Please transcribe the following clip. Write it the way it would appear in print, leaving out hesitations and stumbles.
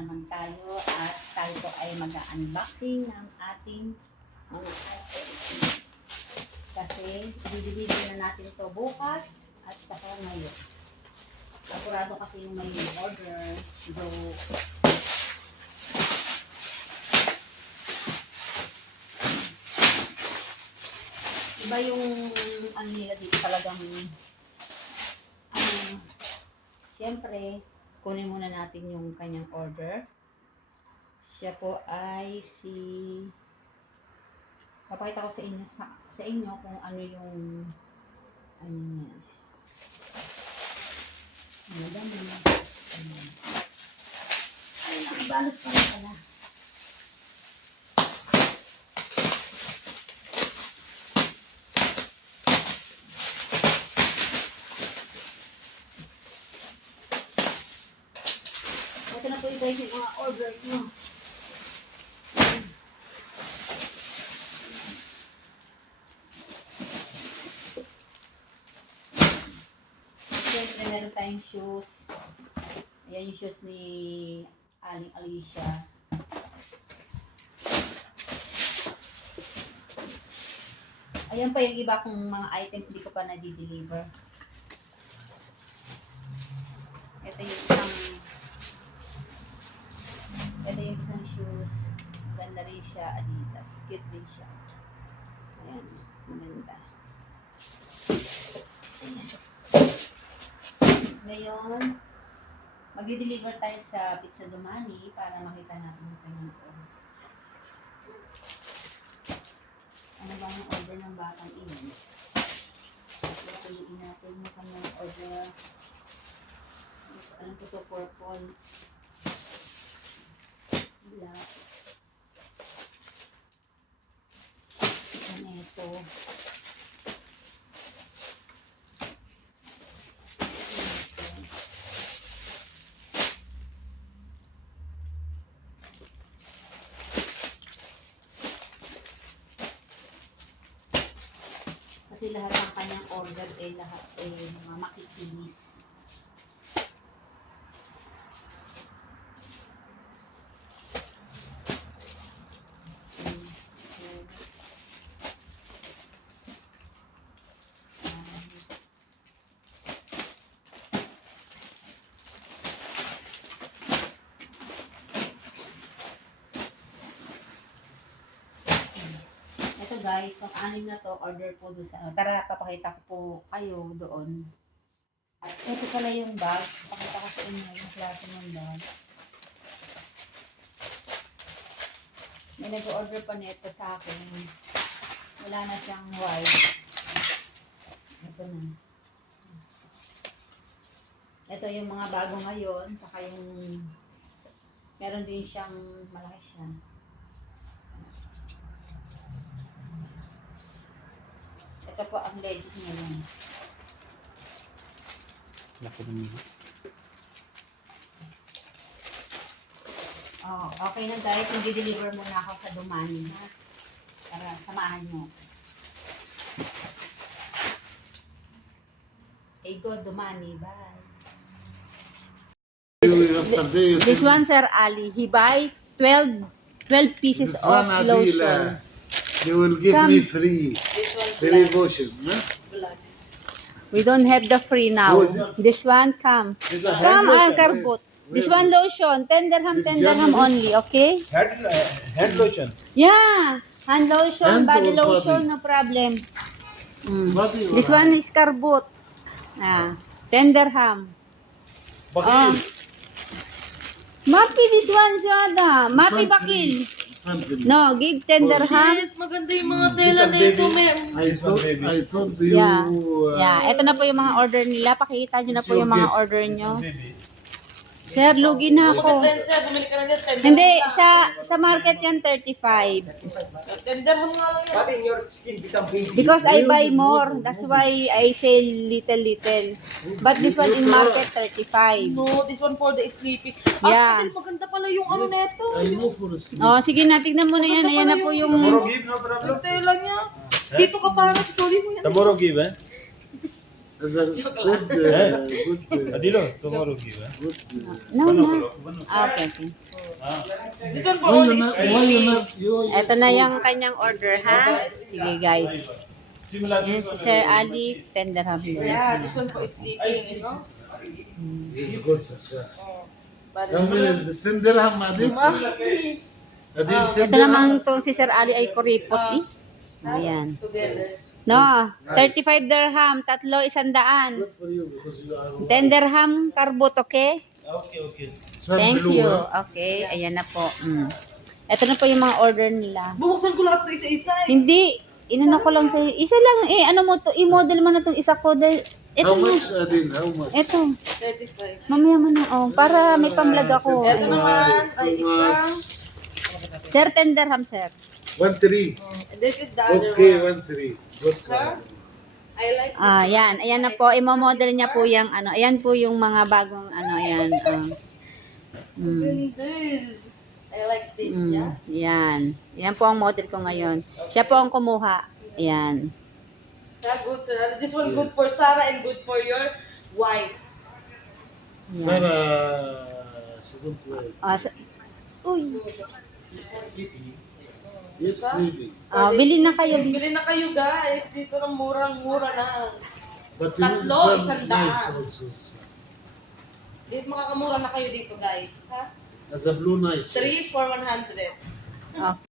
naman tayo at tayo po ay mag-unboxing ng ating mga items. Kasi i-deliver na natin ito bukas at saka ngayon. Apurado kasi yung may order. So, iba yung ano nila dito talagang siyempre, kunin muna natin yung kanyang order. Siya po ay papakita ko sa inyo kung ano yung ano niya. Madami. Ay, nakabalot pa rin pala. Ito na po yung guys yung mga order nyo. Siyempre meron tayong shoes. Ayan yung shoes ni Aling Alicia. Ayan pa yung iba kong mga items hindi ko pa na-deliver. Ito yung isang shoes. Ganda rin siya, Adidas. Cute din siya. Ayan, maganda. Ayan. Ngayon, mag-deliver tayo sa Pizza Domani para makita natin yung kanyang order. Ano ba ang order ng batang iyon? Piliin natin yung kanyang order. Anong ito? Purple. Black. Isang ito. Kasi lahat ng kanyang order lahat mga makikinis. Ito guys, ang anim na to, order po doon sa tara, papakita ko po kayo doon. At ito pala yung bag. Pakita ko sa inyo yung klase ng bag. May nag-order pa nito sa akin. Wala na siyang white. Ito na. Ito yung mga bago ngayon. Saka yung meron din siyang malaki siya. Ito po ang legit niya lang. Laki naman. Oh, okay na guys. Mag-deliver muna ako sa Domani. Ha? Para samahan mo. Hey God, Domani. Bye. This one, Sir Ali. He buy 12 pieces This of one lotion. You will give Come. me free lotion. Huh? We don't have the free now. Who is This one, come. This one Come, hand Arkarbut. This one lotion, 10 dirham only, okay? hand lotion. Yeah, hand lotion, Hand body or lotion, body? no problem. What do you This want? one is Karbut. 10 dirham. Bakit? Mapi, this one, Shada. Mapi bakil. Something. No, give 10 dirham. Maganda yung mga tela nito. I told you. Yeah, ito na po yung mga order nila. Pakita nyo na po yung mga order nyo. Sir, lugi na ako. Bumili ka na nito. Hindi, sa market yan 35. Tender mo nga lang yan. Because I buy more, that's why I sell little. But this one in market 35. No, this one for the sleeping. Yeah. Maganda pala yung ano neto. I go for a sleep. Oh, sige na, tignan mo na yan. Ayan na po yung... Tomorrow give, no problem. Yung tela niya. Dito ka para, sorry mo yan. Tomorrow give, eh? As a good, Adilo, tomorrow give. good. No, no. Okay, okay. This one for Why all you is not? Why you not? You. Ito na yung kanyang order, ha? Sige, guys. Similar Yan si Sir Ali, tender ham. Yeah, this one for sleeping, you know? It's good as well. But How many? 10 dirham, Adil? Adil, 10 Ito naman itong si Sir Ali ay kuripot, eh. Ayan. together. No, 35 dirham, tatlo 100. Good for you because you are. 10 dirham karbot, okay? Okay, okay. It's not Thank blue, you. huh? Okay, ayan na po. Ito na po yung mga order nila. Bubuksan ko lahat to isa-isa eh. Hindi, inano ko lang sa isa lang ano mo to, i-model mo na tong isa ko dahil ito How na. much, Adil? How much? Ito, 35. mamaya mo na para may pamvlog ako. Ito Ayan. naman ay Too isang... much. Sir, 10 dirham, sir. 1-3. And this is the other Okay, one. 1-3. Good. Huh? I like this. Yan. Ayan na po. Imo-model niya po yung ano. Ayan po yung mga bagong ano. Ayan. This. I like this, yeah? Yan. Yan po ang model ko ngayon. Siya po ang kumuha. Ayan. Yeah, good. This one good for Sarah and good for your wife. Sarah, she don't play. Uy. Yes, sleeping. Bili na kayo. Bili na kayo guys. Dito ng murang-mura na. But you use Tatlo, one 100. nice also. Dito makakamura na kayo dito guys. Ha? As a blue nice. 3 for 100.